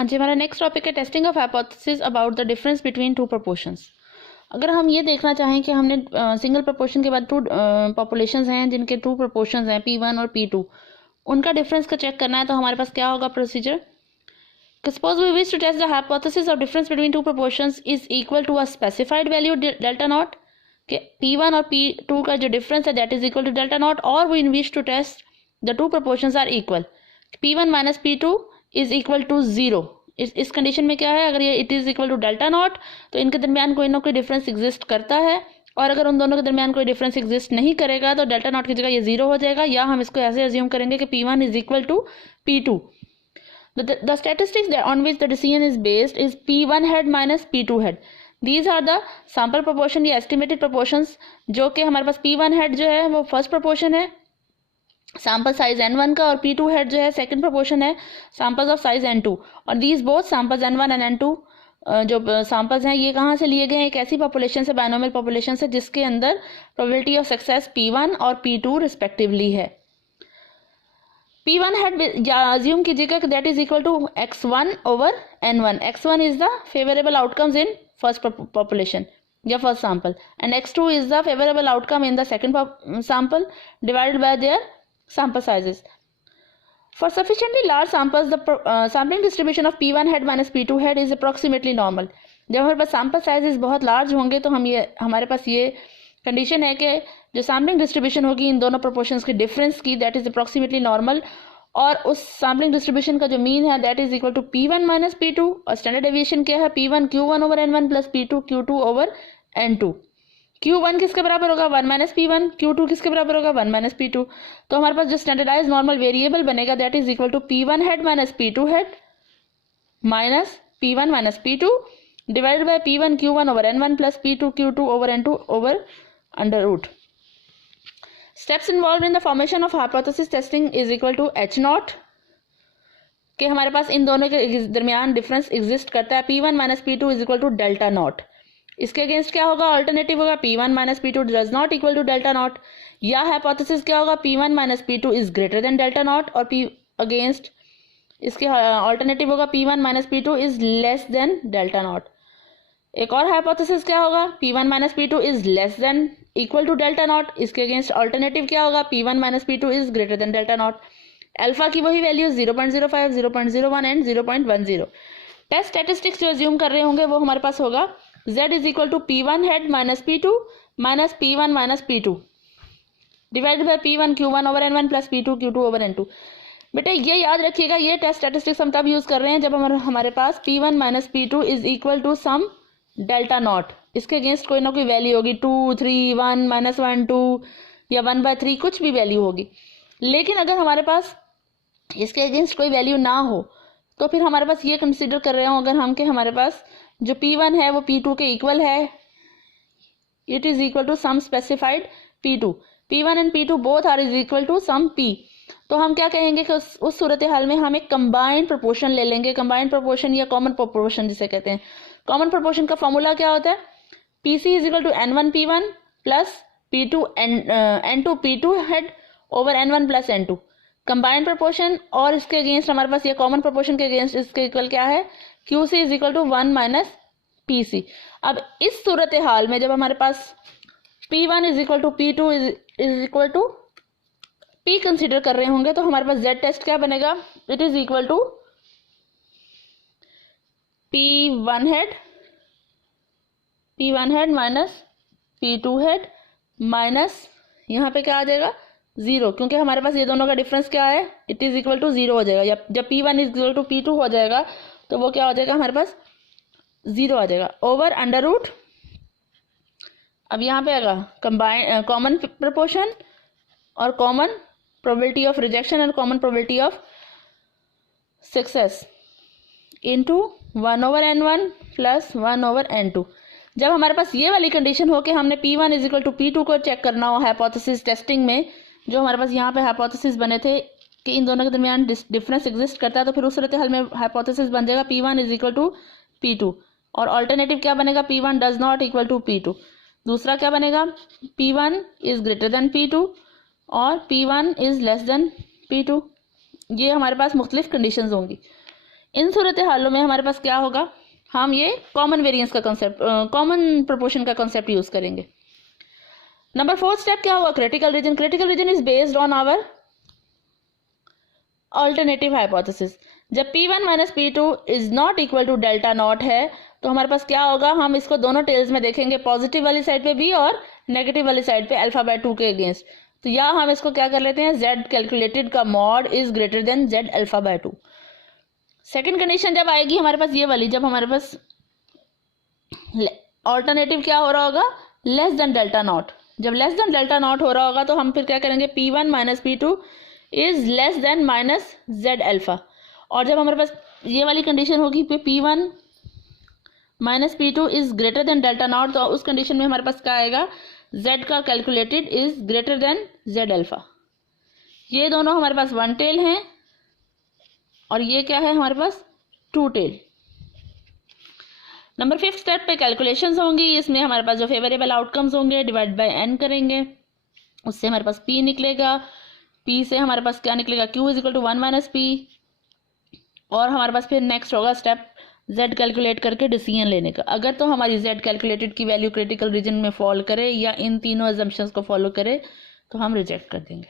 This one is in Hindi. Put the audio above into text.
हाँ जी, हमारा नेक्स्ट टॉपिक है testing of hypothesis about the difference between two proportions. अगर हम ये देखना चाहें कि हमने सिंगल प्रोपोर्शन के बाद टू पॉपुलेशंस हैं जिनके टू प्रोपोर्शंस हैं P1 और P2, उनका डिफरेंस का चेक करना है तो हमारे पास क्या होगा procedure. Suppose we wish to test the hypothesis of difference between two proportions is equal to a specified value delta naught, कि P1 और P2 का जो डिफरेंस है that is equal to delta naught, और we wish to test the two proportions are equal, P1 minus P2 is equal to 0। इस कंडीशन में क्या है, अगर ये it is equal to delta naught तो इनके दरमियान कोई ना कोई डिफरेंस एग्जिस्ट करता है, और अगर उन दोनों के दरमियान कोई डिफरेंस एग्जिस्ट नहीं करेगा तो डेल्टा नॉट की जगह ये 0 हो जाएगा, या हम इसको ऐसे अज्यूम करेंगे कि P1 is equal to P2। The statistics on which the decision is based is P1 head minus P2 head. These are the sample proportion या estimated proportions, जो कि हमारे पास P1 head जो है वो फर्स्ट प्रोपोर्शन है सैम्पल साइज N1 का, और P2 हेड जो है सेकंड प्रोपोर्शन है सैम्पल्स ऑफ साइज N2। और these both samples N1 and N2 जो सैम्पल्स हैं ये कहाँ से लिए गए हैं, एक ऐसी पॉपुलेशन से, बायनोमियल पॉपुलेशन से, जिसके अंदर प्रोबेबिलिटी ऑफ सक्सेस P1 और P2 रिस्पेक्टिवली है। P1 हेड अज्यूम कीजिएगा कि that is equal to X1 over N1। X1 is the favourable outcomes in first population या first sample, and X2 is the favorable outcome in the second sample divided by their sample sizes. For sufficiently large samples, the sampling distribution of P1 head minus P2 head is approximately normal. जब हमारे पास सैम्पल साइजेस बहुत लार्ज होंगे तो हमारे पास ये कंडीशन है कि जो सैम्पलिंग डिस्ट्रीब्यूशन होगी इन दोनों प्रोपोर्शंस के डिफरेंस की दैट इज अप्रोक्सीमेटली नॉर्मल, और उस सैम्पलिंग डिस्ट्रीब्यूशन का जो मीन है that is equal to P1 minus P2, और स्टैंडर्ड डेविएशन क्या है P1 Q1 over N1 plus P2 Q2 over N2। Q1 किसके बराबर होगा 1 माइनस P1, Q2 किसके बराबर होगा 1 माइनस P2। तो हमारे पास जो स्टैंडर्डाइज नॉर्मल वेरिएबल बनेगा that is equal to P1 head minus P2 head minus P1 minus P2 divided by P1 Q1 over N1 plus P2 Q2 over N2 over under root. Steps involve in the formation of hypothesis testing is equal to H naught, कि हमारे पास इन दोनों के दरमियान डिफरेंस एग्जिस्ट करता है P1 minus P2 is equal to delta naught. इसके अगेंस्ट क्या होगा, अल्टरनेटिव होगा P1 minus P2 does not equal to delta naught, या हाइपोथेसिस क्या होगा P1 minus P2 is greater than delta naught, और P अगेंस्ट इसके अल्टरनेटिव होगा P1 minus P2 is less than delta naught. एक और हाइपोथेसिस क्या होगा P1 minus P2 is less than equal to delta naught, इसके अगेंस्ट अल्टरनेटिव क्या होगा P1 minus P2 is greater than delta not. Alpha की वही वैल्यू 0.05, 0.01 एंड 0.10। टेस्ट स्टैटिस्टिक्स जो अज्यूम कर रहे होंगे वो हमारे पास होगा Z is equal to P1 head minus P2 minus P1 minus P2 divided by P1 Q1 over N1 plus P2 Q2 over N2। बेटे ये याद रखिएगा, ये टेस्ट स्टैटिस्टिक्स हम तब यूज कर रहे हैं जब हमारे पास P1 minus P2 is equal to some delta naught, इसके अगेंस्ट कोई ना कोई वैल्यू होगी 2, 3, 1, माइनस 1, 2 या 1/3 कुछ भी वैल्यू होगी। लेकिन अगर हमारे पास इसके अगेंस्ट कोई वैल्यू ना हो तो फिर हमारे पास ये कंसिडर कर रहे हो अगर हम कि हमारे पास जो P1 है वो P2 के इक्वल है, it is equal to some specified P2, P1 and P2 both are is equal to some P, तो हम क्या कहेंगे कि उस सूरत हाल में हम एक कंबाइंड प्रोपोर्शन ले लेंगे। कंबाइंड प्रोपोर्शन या कॉमन प्रोपोर्शन जिसे कहते हैं। कॉमन प्रोपोर्शन का फॉर्मूला क्या होता है, PC is equal to N1 P1 plus P2 N2 P2 head over N1 plus N2 combined proportion, और इसके अगेंस्ट हमारे पास ये कॉमन प्रोपोर्शन के अगेंस्ट इसके इक्वल क्या है QC is equal to 1 minus PC। अब इस सूरत हाल में जब हमारे पास P1 is equal to P2 is equal to P consider कर रहे होंगे तो हमारे पास Z टेस्ट क्या बनेगा, it is equal to P1 head minus P2 head minus यहाँ पे क्या आ जाएगा 0, क्योंकि हमारे पास ये दोनों का डिफरेंस क्या है, इट इज इक्वल टू 0 हो जाएगा। जब P1 is equal to P2 हो जाएगा तो वो क्या हो जाएगा, हमारे पास 0 आ जाएगा ओवर अंडर रूट। अब यहाँ पे आएगा कंबाइन कॉमन प्रोपोर्शन और कॉमन प्रोबेबिलिटी ऑफ रिजेक्शन और common probability of success into 1 over N1 plus 1 over N2। जब हमारे पास ये वाली कंडीशन हो कि हमने P1 is equal to P2 को चेक करना हो हाइपोथेसिस टेस्टिंग में, जो हमारे पास यहाँ पे हाइपोथेसिस बने थे कि इन दोनों के दरमियान डिफरेंस एग्जिस्ट करता है, तो फिर उस सूरत हाल में हाइपोथेसिस बन जाएगा P1 is equal to P2, और अल्टरनेटिव क्या बनेगा P1 does not equal to P2। दूसरा क्या बनेगा P1 is greater then P2 और P1 is less then P2। ये हमारे पास मुख्तलिफ कंडीशंस होंगी। इन सूरत हालों में हमारे पास क्या होगा, हम ये कॉमन वेरिएंस का कंसेप्ट, कॉमन प्रोपोर्शन का कंसेप्ट यूज करेंगे। नंबर 4 स्टेप क्या होगा, critical region. Critical region is based on our alternative hypothesis. जब P1 minus P2 is not equal to delta naught है तो हमारे पास क्या होगा, हम इसको दोनों टेल्स में देखेंगे, पॉजिटिव वाली साइड पे B और नेगेटिव वाली साइड पे अल्फा बाय 2 के अगेंस्ट। तो यहाँ हम इसको क्या कर लेते हैं, Z कैलकुलेटेड का mod is greater then Z alpha by 2। Second condition जब आएगी हमारे पास ये वाली, जब हमारे पास ऑल्टरनेटिव क्या हो रहा होगा, लेस देन डेल्टा नॉट। जब लेस देन डेल्टा नॉट हो रहा होगा तो हम फिर क्या करेंगे, P1 minus P2 is less then minus Z alpha. और जब हमारे पास ये वाली कंडीशन होगी पे P1 minus P2 is greater than delta naught, तो उस कंडीशन में हमारे पास क्या आएगा, Z का calculated is greater then Z alpha. ये दोनों हमारे पास वन टेल हैं और ये क्या है हमारे पास टू टेल। नंबर 5 स्टेप पे कैलकुलेशंस होंगी, इसमें हमारे पास जो फेवरेबल आउटकम्स होंगे डिवाइड बाय n करेंगे, उससे हमारे पास P निकलेगा, P से हमारे पास क्या निकलेगा, Q is equal to 1 minus P। और हमारे पास फिर नेक्स्ट होगा स्टेप Z कैलकुलेट करके डिसीजन लेने का। अगर तो हमारी Z कैलकुलेटेड की वैल्यू क्रिटिकल रीजन में फॉल करे या इन तीनों अजम्पशंस को फॉलो करे तो हम रिजेक्ट कर देंगे।